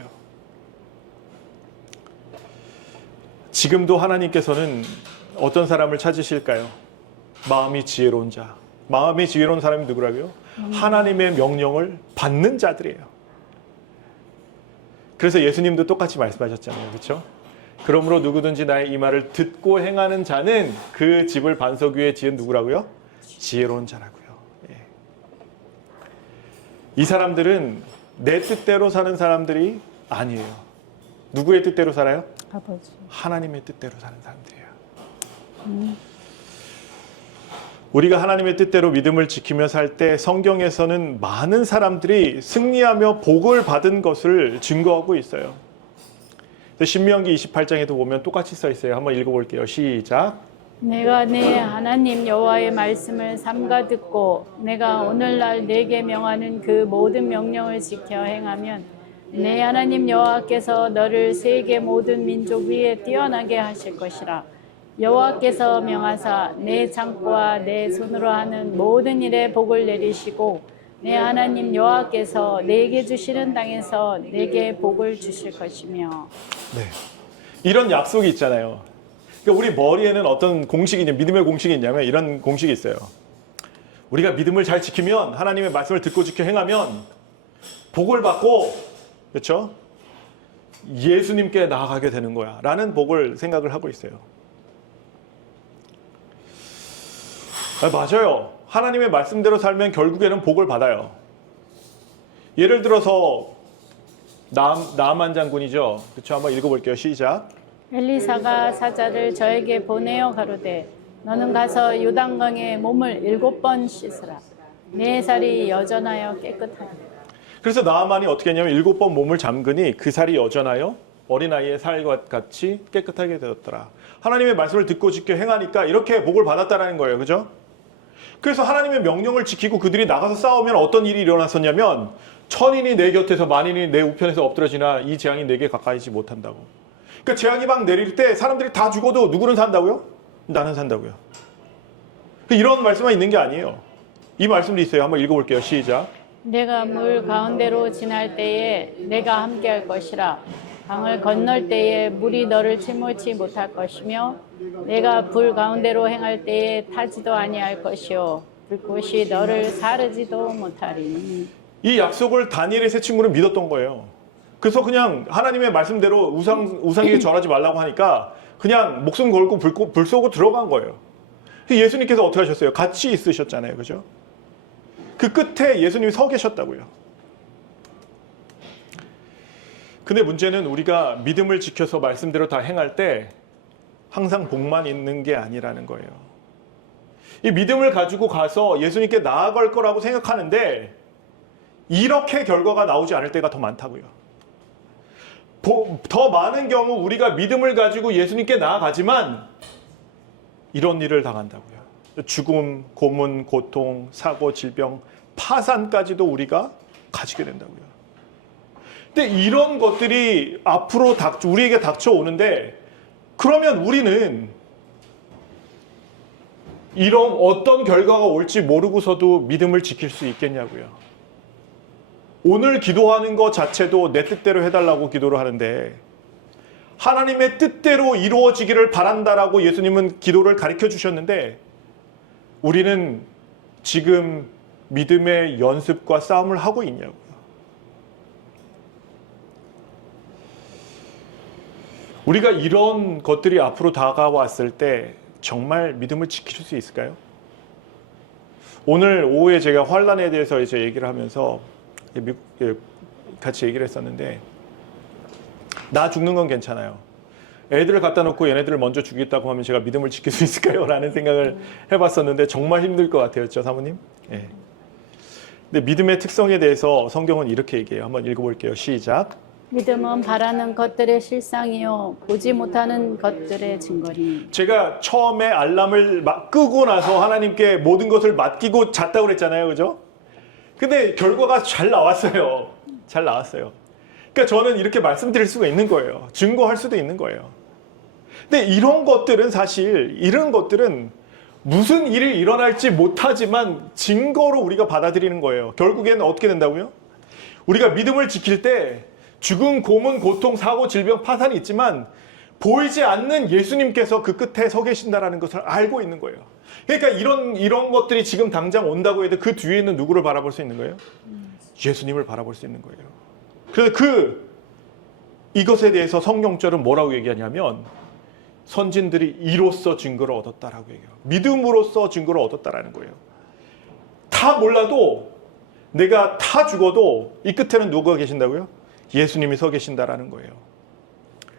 지금도 하나님께서는 어떤 사람을 찾으실까요? 마음이 지혜로운 자. 마음이 지혜로운 사람이 누구라고요? 하나님의 명령을 받는 자들이에요. 그래서 예수님도 똑같이 말씀하셨잖아요. 그렇죠? 그러므로 누구든지 나의 이 말을 듣고 행하는 자는 그 집을 반석 위에 지은 누구라고요? 지혜로운 자라고요. 예. 이 사람들은 내 뜻대로 사는 사람들이 아니에요. 누구의 뜻대로 살아요? 아버지. 하나님의 뜻대로 사는 사람들이에요. 우리가 하나님의 뜻대로 믿음을 지키며 살 때 성경에서는 많은 사람들이 승리하며 복을 받은 것을 증거하고 있어요. 신명기 28장에도 보면 똑같이 써 있어요. 한번 읽어볼게요. 시작. 내가 내 하나님 여호와의 말씀을 삼가 듣고 내가 오늘날 내게 명하는 그 모든 명령을 지켜 행하면 내 하나님 여호와께서 너를 세계 모든 민족 위에 뛰어나게 하실 것이라. 여호와께서 명하사 내 창고와 내 손으로 하는 모든 일에 복을 내리시고 내 하나님 여호와께서 내게 주시는 땅에서 내게 복을 주실 것이며. 네, 이런 약속이 있잖아요. 그러니까 우리 머리에는 어떤 공식이 있냐면, 믿음의 공식이 있냐면 이런 공식이 있어요. 우리가 믿음을 잘 지키면, 하나님의 말씀을 듣고 지켜 행하면 복을 받고, 그렇죠? 예수님께 나아가게 되는 거야 라는 복을 생각을 하고 있어요. 맞아요. 하나님의 말씀대로 살면 결국에는 복을 받아요. 예를 들어서 나만 장군이죠. 그렇죠? 한번 읽어볼게요. 시작. 엘리사가 사자를 저에게 보내어 가로되 너는 가서 요단강에 몸을 7번 씻으라. 내 살이 여전하여 깨끗하리라. 그래서 나아만이 어떻게 했냐면 7번 몸을 잠그니 그 살이 여전하여 어린아이의 살과 같이 깨끗하게 되었더라. 하나님의 말씀을 듣고 지켜 행하니까 이렇게 복을 받았다라는 거예요. 그죠? 그래서 하나님의 명령을 지키고 그들이 나가서 싸우면 어떤 일이 일어났었냐면 천인이 내 곁에서 만인이 내 우편에서 엎드러지나 이 재앙이 내게 가까이지 못한다고. 그러니까 재앙이 막 내릴 때 사람들이 다 죽어도 누구는 산다고요? 나는 산다고요. 이런 말씀만 있는 게 아니에요. 이 말씀도 있어요. 한번 읽어볼게요. 시작. 내가 물 가운데로 지날 때에 내가 함께할 것이라. 강을 건널 때에 물이 너를 침몰치 못할 것이며 내가 불 가운데로 행할 때에 타지도 아니할 것이요 불꽃이 너를 사르지도 못하리니. 이 약속을 다니엘의 세 친구는 믿었던 거예요. 그래서 그냥 하나님의 말씀대로 우상에게 절하지 말라고 하니까 그냥 목숨 걸고 불 쏘고 들어간 거예요. 예수님께서 어떻게 하셨어요? 같이 있으셨잖아요. 그죠? 그 끝에 예수님이 서 계셨다고요. 근데 문제는 우리가 믿음을 지켜서 말씀대로 다 행할 때 항상 복만 있는 게 아니라는 거예요. 이 믿음을 가지고 가서 예수님께 나아갈 거라고 생각하는데 이렇게 결과가 나오지 않을 때가 더 많다고요. 더 많은 경우 우리가 믿음을 가지고 예수님께 나아가지만 이런 일을 당한다고요. 죽음, 고문, 고통, 사고, 질병, 파산까지도 우리가 가지게 된다고요. 근데 이런 것들이 앞으로 우리에게 닥쳐오는데 그러면 우리는 이런 어떤 결과가 올지 모르고서도 믿음을 지킬 수 있겠냐고요. 오늘 기도하는 것 자체도 내 뜻대로 해달라고 기도를 하는데 하나님의 뜻대로 이루어지기를 바란다라고 예수님은 기도를 가르쳐 주셨는데 우리는 지금 믿음의 연습과 싸움을 하고 있냐고요. 우리가 이런 것들이 앞으로 다가왔을 때 정말 믿음을 지킬 수 있을까요? 오늘 오후에 제가 환란에 대해서 이제 얘기를 하면서 같이 얘기를 했었는데 나 죽는 건 괜찮아요. 애들을 갖다 놓고 얘네들을 먼저 죽이겠다고 하면 제가 믿음을 지킬 수 있을까요? 라는 생각을 해봤었는데 정말 힘들 것 같아요. 그렇죠, 사모님? 예. 근데 믿음의 특성에 대해서 성경은 이렇게 얘기해요. 한번 읽어볼게요. 시작. 믿음은 바라는 것들의 실상이요 보지 못하는 것들의 증거니. 제가 처음에 알람을 끄고 나서 하나님께 모든 것을 맡기고 잤다고 그랬잖아요. 그죠? 근데 결과가 잘 나왔어요. 잘 나왔어요. 그러니까 저는 이렇게 말씀드릴 수가 있는 거예요. 증거할 수도 있는 거예요. 근데 이런 것들은 사실 이런 것들은 무슨 일이 일어날지 못하지만 증거로 우리가 받아들이는 거예요. 결국에는 어떻게 된다고요? 우리가 믿음을 지킬 때 죽음, 고문, 고통, 사고, 질병, 파산이 있지만 보이지 않는 예수님께서 그 끝에 서 계신다라는 것을 알고 있는 거예요. 그러니까 이런 것들이 지금 당장 온다고 해도 그 뒤에 있는 누구를 바라볼 수 있는 거예요? 예수님을 바라볼 수 있는 거예요. 그래서 이것에 대해서 성경절은 뭐라고 얘기하냐면 선진들이 이로써 증거를 얻었다라고 얘기해요. 믿음으로써 증거를 얻었다라는 거예요. 다 몰라도 내가 다 죽어도 이 끝에는 누가 계신다고요? 예수님이 서 계신다라는 거예요.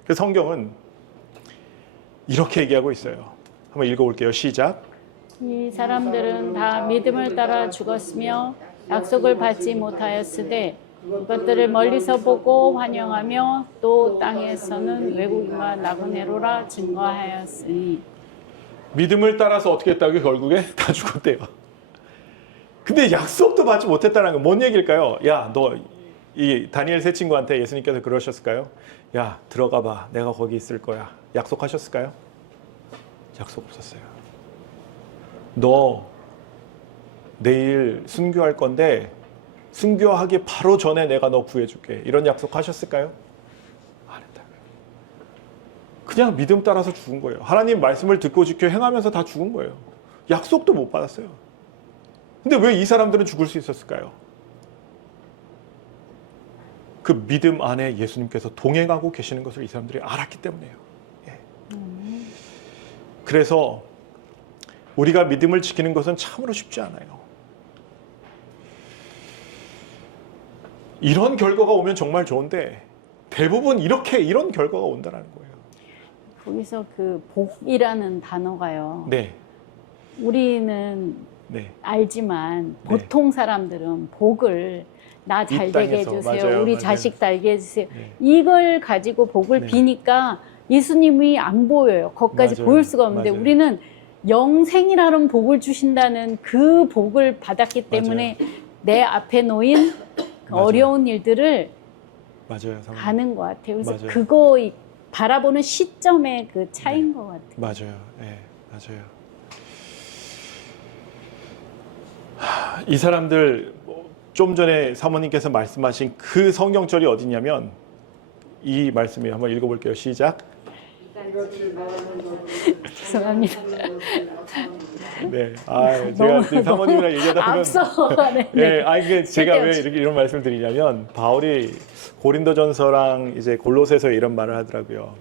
그래서 성경은 이렇게 얘기하고 있어요. 한번 읽어볼게요. 시작. 이 사람들은 다 믿음을 따라 죽었으며 약속을 받지 못하였으되 그것들을 멀리서 보고 환영하며 또 땅에서는 외국인과 나그네로라 증거하였으니. 믿음을 따라서 어떻게 했다고요? 결국에 다 죽었대요. 근데 약속도 받지 못했다는 건 뭔 얘기일까요? 야, 너 이 다니엘 세 친구한테 예수님께서 그러셨을까요? 야, 들어가 봐. 내가 거기 있을 거야. 약속하셨을까요? 약속 없었어요. 너 내일 순교할 건데 순교하기 바로 전에 내가 너 구해줄게. 이런 약속하셨을까요? 안 했다고요. 그냥 믿음 따라서 죽은 거예요. 하나님 말씀을 듣고 지켜 행하면서 다 죽은 거예요. 약속도 못 받았어요. 근데 왜 이 사람들은 죽을 수 있었을까요? 그 믿음 안에 예수님께서 동행하고 계시는 것을 이 사람들이 알았기 때문이에요. 예. 그래서 우리가 믿음을 지키는 것은 참으로 쉽지 않아요. 이런 결과가 오면 정말 좋은데 대부분 이런 결과가 온다는 거예요. 거기서 그 복이라는 단어가요. 네. 우리는 네. 알지만 보통 사람들은 복을 나 잘 되게 해주세요. 맞아요, 우리 맞아요. 자식 달게 해주세요. 네. 이걸 가지고 복을 네. 비니까 예수님이 안 보여요. 거기까지 맞아요, 보일 수가 없는데 맞아요. 우리는 영생이라는 복을 주신다는 그 복을 받았기 때문에 내 앞에 놓인 맞아요. 어려운 일들을 맞아요. 사모님. 하는 것 같아요. 그래서 맞아요. 그거 바라보는 시점의 그 차이인 것 같아요. 맞아요. 예, 맞아요. 이 사람들 좀 전에 사모님께서 말씀하신 그 성경절이 어디냐면 이 말씀이에요. 한번 읽어볼게요. 시작. 죄송합니다. 네, 제가 지금 사모님이랑 얘기하다 보면 앞서가네. 예, 이게 제가 왜 쓸데없이. 이런 말씀을 드리냐면 바울이 고린도전서랑 이제 골로새서 이런 말을 하더라고요.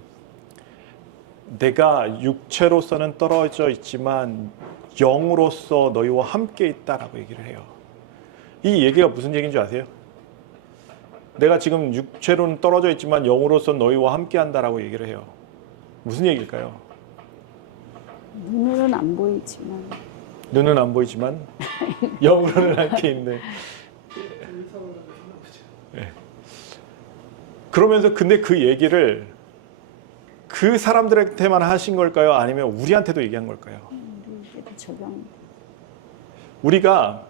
내가 육체로서는 떨어져 있지만 영으로서 너희와 함께 있다라고 얘기를 해요. 이 얘기가 무슨 얘기인 줄 아세요? 내가 지금 육체로는 떨어져 있지만 영으로서 너희와 함께 한다라고 얘기를 해요. 무슨 얘기일까요? 눈으로는 안 보이지만 눈은 안 보이지만 영으로는 함께 있는. 네. 그러면서 근데 그 얘기를 그 사람들한테만 하신 걸까요? 아니면 우리한테도 얘기한 걸까요? 우리에게도 적용. 우리가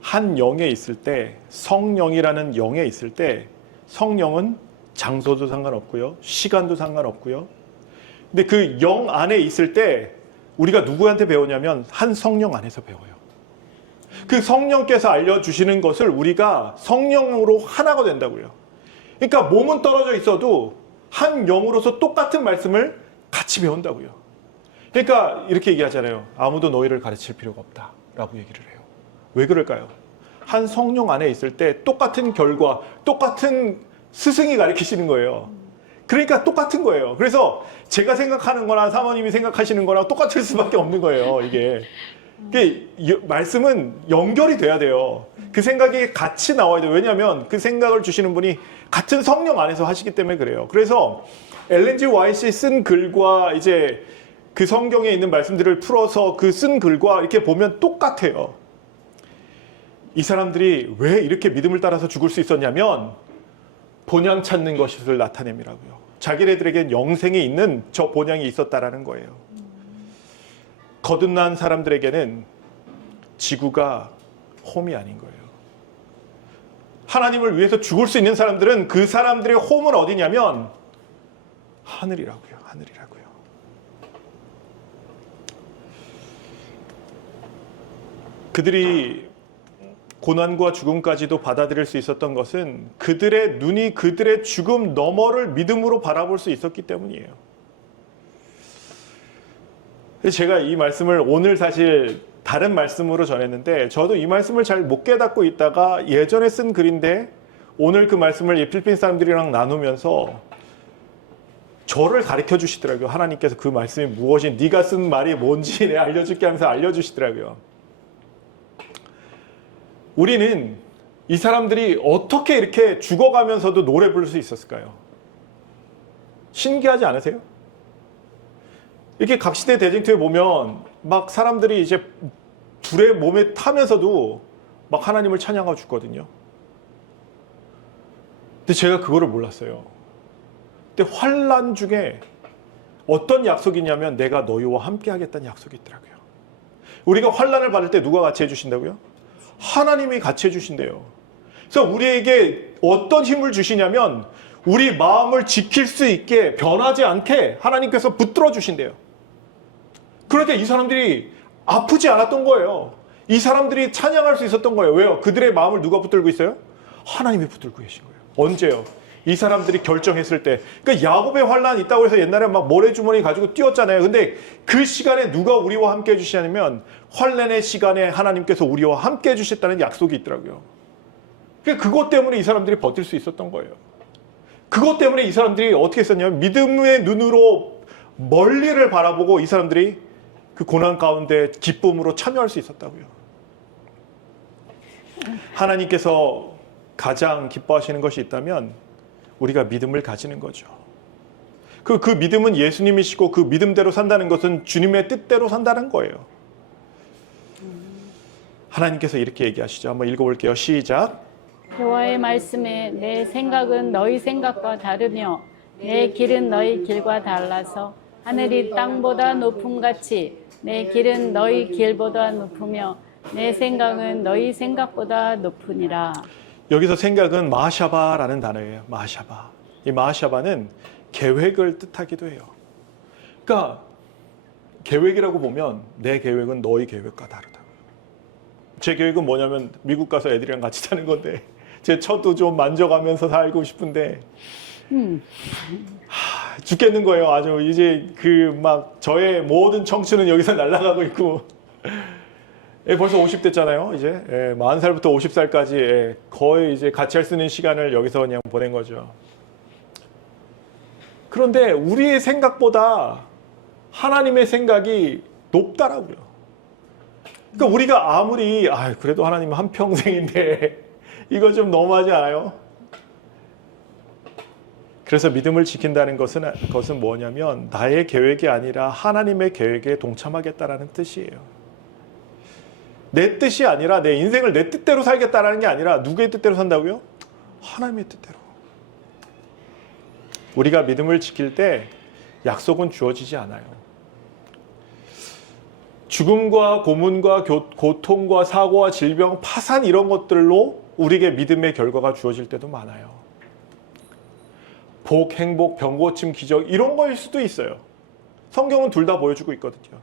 한 영에 있을 때, 성령이라는 영에 있을 때 성령은 장소도 상관없고요, 시간도 상관없고요. 근데 그 영 안에 있을 때 우리가 누구한테 배우냐면 한 성령 안에서 배워요. 그 성령께서 알려주시는 것을 우리가 성령으로 하나가 된다고요. 그러니까 몸은 떨어져 있어도 한 영으로서 똑같은 말씀을 같이 배운다고요. 그러니까 이렇게 얘기하잖아요. 아무도 너희를 가르칠 필요가 없다라고 얘기를 해요. 왜 그럴까요? 한 성령 안에 있을 때 똑같은 결과, 똑같은 스승이 가르치시는 거예요. 그러니까 똑같은 거예요. 그래서 제가 생각하는 거나 사모님이 생각하시는 거랑 똑같을 수밖에 없는 거예요. 이게 말씀은 연결이 돼야 돼요. 그 생각이 같이 나와야 돼요. 왜냐하면 그 생각을 주시는 분이 같은 성령 안에서 하시기 때문에 그래요. 그래서 엘렌 G 화이트가 쓴 글과 이제 그 성경에 있는 말씀들을 풀어서 그 쓴 글과 이렇게 보면 똑같아요. 이 사람들이 왜 이렇게 믿음을 따라서 죽을 수 있었냐면 본향 찾는 것을 나타냄이라고요. 자기네들에겐 영생이 있는 저 본향이 있었다라는 거예요. 거듭난 사람들에게는 지구가 홈이 아닌 거예요. 하나님을 위해서 죽을 수 있는 사람들은 그 사람들의 홈은 어디냐면 하늘이라고요. 하늘이라고요. 그들이 고난과 죽음까지도 받아들일 수 있었던 것은 그들의 눈이 그들의 죽음 너머를 믿음으로 바라볼 수 있었기 때문이에요. 제가 이 말씀을 오늘 사실 다른 말씀으로 전했는데 저도 이 말씀을 잘 못 깨닫고 있다가 예전에 쓴 글인데 오늘 그 말씀을 이 필리핀 사람들이랑 나누면서 저를 가르쳐 주시더라고요. 하나님께서 그 말씀이 무엇이 네가 쓴 말이 뭔지 내가 알려줄게 하면서 알려주시더라고요. 우리는 이 사람들이 어떻게 이렇게 죽어가면서도 노래 부를 수 있었을까요? 신기하지 않으세요? 이렇게 각시대 대쟁투에 보면 막 사람들이 이제 불에 몸에 타면서도 막 하나님을 찬양하고 죽거든요. 근데 제가 그거를 몰랐어요. 근데 환난 중에 어떤 약속이냐면 내가 너희와 함께 하겠다는 약속이 있더라고요. 우리가 환난을 받을 때 누가 같이 해주신다고요? 하나님이 같이 해주신대요. 그래서 우리에게 어떤 힘을 주시냐면 우리 마음을 지킬 수 있게 변하지 않게 하나님께서 붙들어 주신대요. 그러니까 이 사람들이 아프지 않았던 거예요. 이 사람들이 찬양할 수 있었던 거예요. 왜요? 그들의 마음을 누가 붙들고 있어요? 하나님이 붙들고 계신 거예요. 언제요? 이 사람들이 결정했을 때. 그러니까 야곱의 환란이 있다고 해서 옛날에 막 모래주머니 가지고 뛰었잖아요. 근데 그 시간에 누가 우리와 함께 해주시냐면 환란의 시간에 하나님께서 우리와 함께 해주셨다는 약속이 있더라고요. 그러니까 그것 때문에 이 사람들이 버틸 수 있었던 거예요. 그것 때문에 이 사람들이 어떻게 했었냐면 믿음의 눈으로 멀리를 바라보고 이 사람들이 그 고난 가운데 기쁨으로 참여할 수 있었다고요. 하나님께서 가장 기뻐하시는 것이 있다면 우리가 믿음을 가지는 거죠. 그 믿음은 예수님이시고 그 믿음대로 산다는 것은 주님의 뜻대로 산다는 거예요. 하나님께서 이렇게 얘기하시죠. 한번 읽어볼게요. 시작. 여호와의 말씀에 내 생각은 너희 생각과 다르며 내 길은 너희 길과 달라서 하늘이 땅보다 높음같이 내 길은 너희 길보다 높으며 내 생각은 너희 생각보다 높으니라. 여기서 생각은 마샤바라는 단어예요. 마샤바. 이 마샤바는 계획을 뜻하기도 해요. 그러니까 계획이라고 보면 내 계획은 너희 계획과 다르다고요. 제 계획은 뭐냐면 미국 가서 애들이랑 같이 사는 건데 제 처도 좀 만져가면서 살고 싶은데 죽겠는 거예요. 아주 이제 그 막 저의 모든 청춘은 여기서 날아가고 있고 벌써 50 됐잖아요. 이제 40살부터 50살까지 거의 이제 같이 할 수 있는 시간을 여기서 그냥 보낸 거죠. 그런데 우리의 생각보다 하나님의 생각이 높다라고요. 그러니까 우리가 아무리 그래도 하나님은 한 평생인데 이거 좀 너무하지 않아요? 그래서 믿음을 지킨다는 것은 뭐냐면 나의 계획이 아니라 하나님의 계획에 동참하겠다라는 뜻이에요. 내 뜻이 아니라 내 인생을 내 뜻대로 살겠다라는 게 아니라 누구의 뜻대로 산다고요? 하나님의 뜻대로. 우리가 믿음을 지킬 때 약속은 주어지지 않아요. 죽음과 고문과 고통과 사고와 질병, 파산 이런 것들로 우리에게 믿음의 결과가 주어질 때도 많아요. 복, 행복, 병 고침, 기적 이런 거일 수도 있어요. 성경은 둘 다 보여주고 있거든요.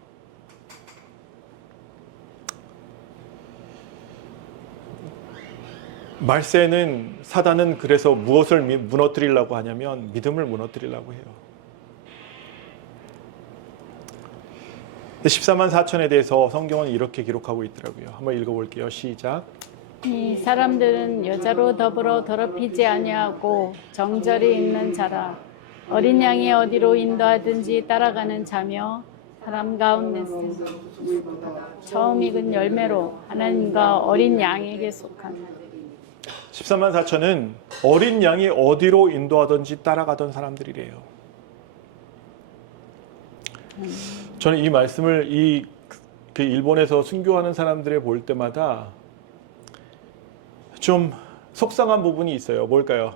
말세는 사단은 그래서 무엇을 무너뜨리려고 하냐면 믿음을 무너뜨리려고 해요. 14만 4천에 대해서 성경은 이렇게 기록하고 있더라고요. 한번 읽어볼게요. 시작. 이 사람들은 여자로 더불어 더럽히지 아니하고 정절이 있는 자라. 어린 양이 어디로 인도하든지 따라가는 자며 사람 가운데서 처음 익은 열매로 하나님과 어린 양에게 속한 14만 4천은 어린 양이 어디로 인도하든지 따라가던 사람들이래요. 저는 이 말씀을 그 일본에서 순교하는 사람들을 볼 때마다 좀 속상한 부분이 있어요. 뭘까요?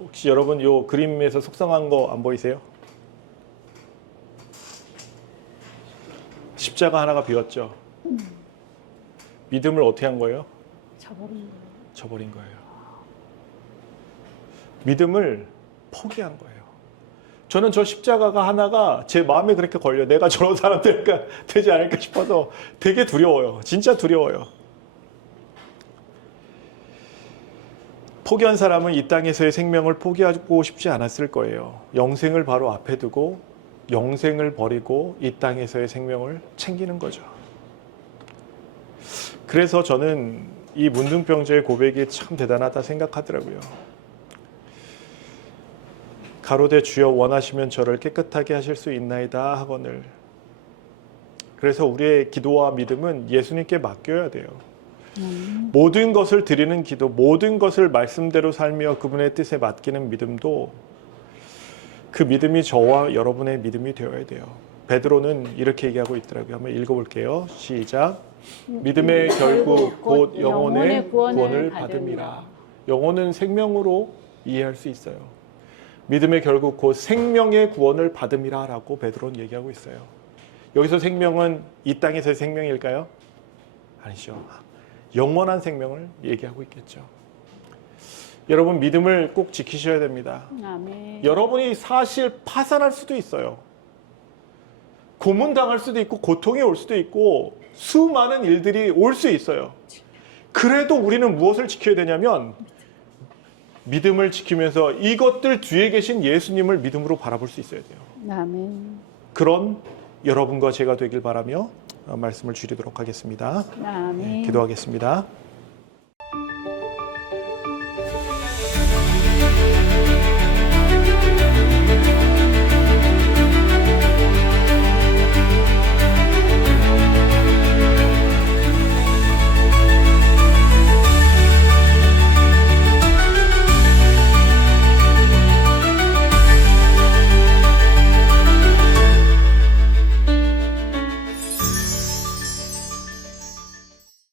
혹시 여러분 요 그림에서 속상한 거 안 보이세요? 십자가 하나가 비었죠. 믿음을 어떻게 한 거예요? 저버린 거예요. 믿음을 포기한 거예요. 저는 저 십자가가 하나가 제 마음에 그렇게 걸려. 내가 저런 사람 되지 않을까 싶어서 되게 두려워요. 진짜 두려워요. 포기한 사람은 이 땅에서의 생명을 포기하고 싶지 않았을 거예요. 영생을 바로 앞에 두고 영생을 버리고 이 땅에서의 생명을 챙기는 거죠. 그래서 저는 이 문둥병자의 고백이 참 대단하다 생각하더라고요. 가로되 주여 원하시면 저를 깨끗하게 하실 수 있나이다 하거늘. 그래서 우리의 기도와 믿음은 예수님께 맡겨야 돼요. 모든 것을 드리는 기도, 모든 것을 말씀대로 살며 그분의 뜻에 맡기는 믿음도 그 믿음이 저와 여러분의 믿음이 되어야 돼요. 베드로는 이렇게 얘기하고 있더라고요. 한번 읽어볼게요. 시작. 믿음의 결국 곧 영혼의 구원을 받음이라. 영혼은 생명으로 이해할 수 있어요. 믿음의 결국 곧 생명의 구원을 받음이라 라고 베드로는 얘기하고 있어요. 여기서 생명은 이 땅에서의 생명일까요? 아니죠. 영원한 생명을 얘기하고 있겠죠. 여러분 믿음을 꼭 지키셔야 됩니다. 아멘. 여러분이 사실 파산할 수도 있어요. 고문당할 수도 있고 고통이 올 수도 있고 수많은 일들이 올 수 있어요. 그래도 우리는 무엇을 지켜야 되냐면 믿음을 지키면서 이것들 뒤에 계신 예수님을 믿음으로 바라볼 수 있어야 돼요. 아멘. 그런 여러분과 제가 되길 바라며 말씀을 줄이도록 하겠습니다. 아멘. 기도하겠습니다.